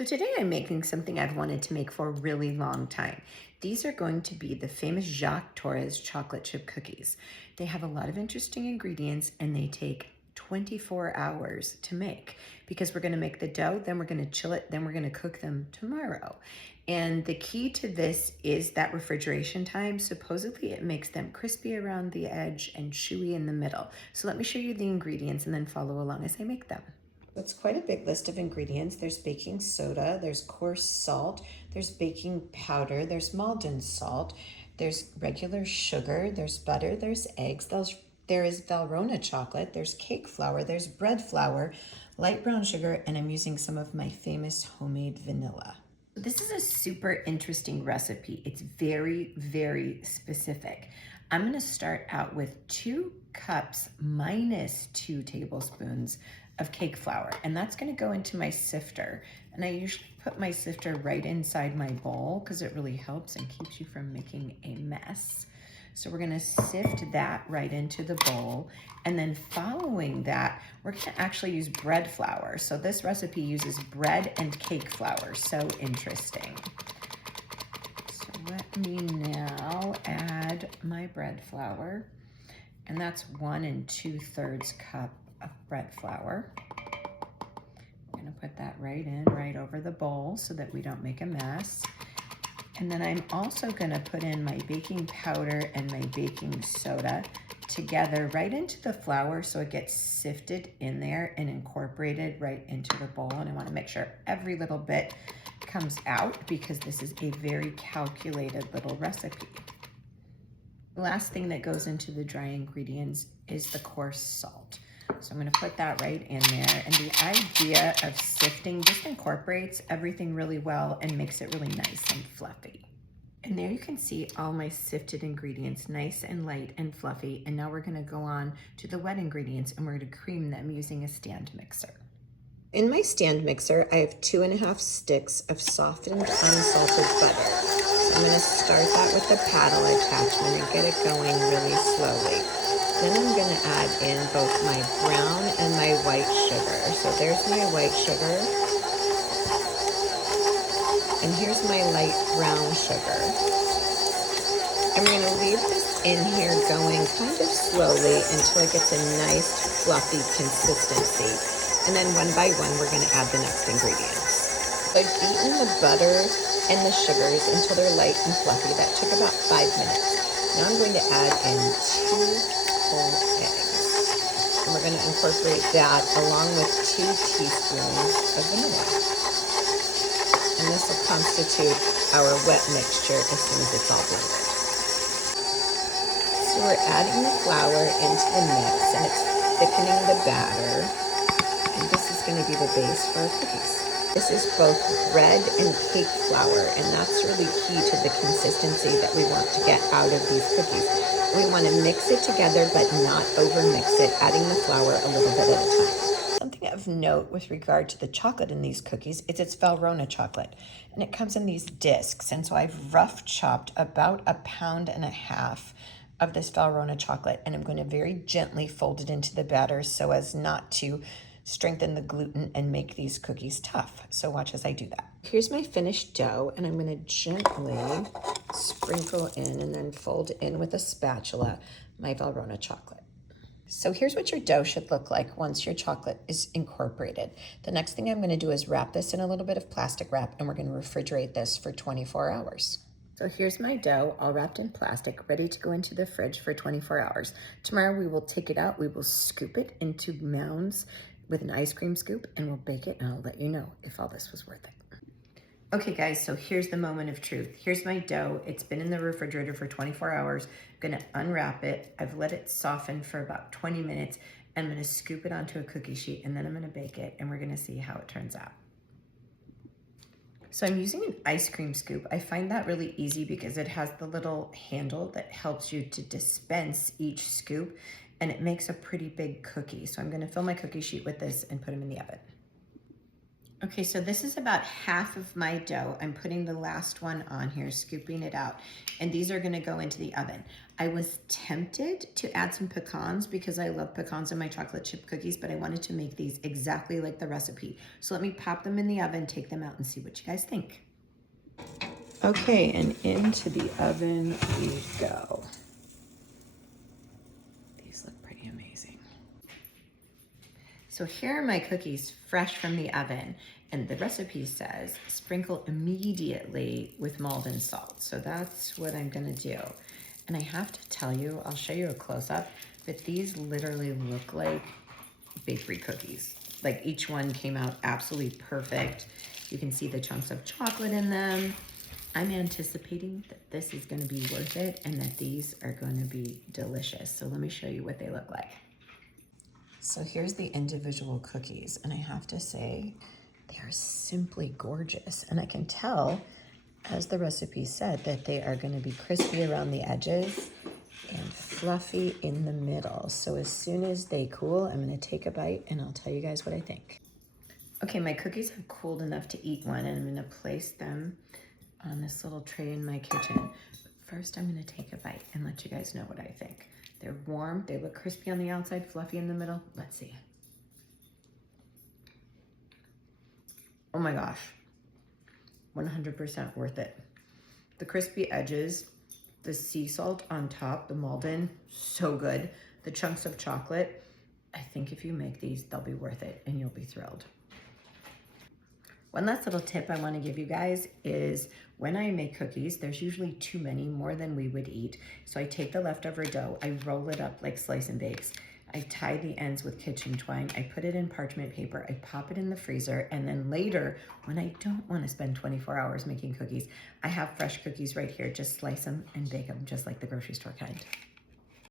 So today I'm making something I've wanted to make for a really long time. These are going to be the famous Jacques Torres chocolate chip cookies. They have a lot of interesting ingredients and they take 24 hours to make because we're going to make the dough, then we're going to chill it, then we're going to cook them tomorrow. And the key to this is that refrigeration time. Supposedly it makes them crispy around the edge and chewy in the middle. So let me show you the ingredients and then follow along as I make them. It's quite a big list of ingredients. There's baking soda, there's coarse salt, there's baking powder, there's Maldon salt, there's regular sugar, there's butter, there's eggs, there is Valrhona chocolate, there's cake flour, there's bread flour, light brown sugar, and I'm using some of my famous homemade vanilla. This is a super interesting recipe. It's very, very specific. I'm gonna start out with 2 cups minus 2 tablespoons of cake flour, and that's gonna go into my sifter. And I usually put my sifter right inside my bowl because it really helps and keeps you from making a mess. So we're gonna sift that right into the bowl. And then following that, we're gonna actually use bread flour. So this recipe uses bread and cake flour, so interesting. So let me now add my bread flour. And that's 1 2/3 cup of bread flour. I'm gonna put that right in, right over the bowl so that we don't make a mess. And then I'm also gonna put in my baking powder and my baking soda together right into the flour so it gets sifted in there and incorporated right into the bowl. And I wanna make sure every little bit comes out because this is a very calculated little recipe. The last thing that goes into the dry ingredients is the coarse salt. So I'm gonna put that right in there. And the idea of sifting just incorporates everything really well and makes it really nice and fluffy. And there you can see all my sifted ingredients, nice and light and fluffy. And now we're gonna go on to the wet ingredients and we're gonna cream them using a stand mixer. In my stand mixer, I have 2½ sticks of softened unsalted butter. So I'm gonna start that with the paddle attachment and get it going really slowly. Then I'm gonna add in both my brown and my white sugar. So there's my white sugar. And here's my light brown sugar. I'm gonna leave this in here going kind of slowly until it gets a nice fluffy consistency. And then one by one, we're gonna add the next ingredients. So I've beaten the butter and the sugars until they're light and fluffy. That took about 5 minutes. Now I'm going to add in 2 whole eggs. And we're gonna incorporate that along with 2 teaspoons of vanilla. And this will constitute our wet mixture as soon as it's all blended. So we're adding the flour into the mix and it's thickening the batter. And this is going to be the base for our cookies. This is both bread and cake flour, and that's really key to the consistency that we want to get out of these cookies. We want to mix it together, but not over mix it, adding the flour a little bit at a time. Something of note with regard to the chocolate in these cookies is it's Valrhona chocolate, and it comes in these discs. And so I've rough chopped about 1.5 pounds of this Valrhona chocolate, and I'm going to very gently fold it into the batter so as not to strengthen the gluten and make these cookies tough. So watch as I do that. Here's my finished dough, and I'm gonna gently sprinkle in and then fold in with a spatula my Valrhona chocolate. So here's what your dough should look like once your chocolate is incorporated. The next thing I'm gonna do is wrap this in a little bit of plastic wrap, and we're gonna refrigerate this for 24 hours. So here's my dough all wrapped in plastic, ready to go into the fridge for 24 hours. Tomorrow we will take it out, we will scoop it into mounds with an ice cream scoop, and we'll bake it, and I'll let you know if all this was worth it. Okay guys, so here's the moment of truth. Here's my dough. It's been in the refrigerator for 24 hours. I'm gonna unwrap it. I've let it soften for about 20 minutes. I'm gonna scoop it onto a cookie sheet, and then I'm gonna bake it, and we're gonna see how it turns out. So I'm using an ice cream scoop. I find that really easy because it has the little handle that helps you to dispense each scoop, and it makes a pretty big cookie. So I'm gonna fill my cookie sheet with this and put them in the oven. Okay, so this is about half of my dough. I'm putting the last one on here, scooping it out. And these are gonna go into the oven. I was tempted to add some pecans because I love pecans in my chocolate chip cookies, but I wanted to make these exactly like the recipe. So let me pop them in the oven, take them out, and see what you guys think. Okay, and into the oven we go. These look pretty amazing. So here are my cookies fresh from the oven, and the recipe says sprinkle immediately with Maldon salt. So that's what I'm gonna do. And I have to tell you, I'll show you a close-up, but these literally look like bakery cookies. Like each one came out absolutely perfect. You can see the chunks of chocolate in them. I'm anticipating that this is gonna be worth it and that these are gonna be delicious. So let me show you what they look like. So here's the individual cookies, and I have to say, they are simply gorgeous. And I can tell, as the recipe said, that they are gonna be crispy around the edges and fluffy in the middle. So as soon as they cool, I'm gonna take a bite and I'll tell you guys what I think. Okay, my cookies have cooled enough to eat one, and I'm gonna place them on this little tray in my kitchen. But first, I'm gonna take a bite and let you guys know what I think. They're warm, they look crispy on the outside, fluffy in the middle. Let's see. Oh my gosh, 100% worth it. The crispy edges, the sea salt on top, the Maldon, so good. The chunks of chocolate, I think if you make these, they'll be worth it and you'll be thrilled. One last little tip I want to give you guys is when I make cookies, there's usually too many, more than we would eat. So I take the leftover dough, I roll it up like slice and bakes. I tie the ends with kitchen twine, I put it in parchment paper, I pop it in the freezer, and then later, when I don't want to spend 24 hours making cookies, I have fresh cookies right here. Just slice them and bake them just like the grocery store kind.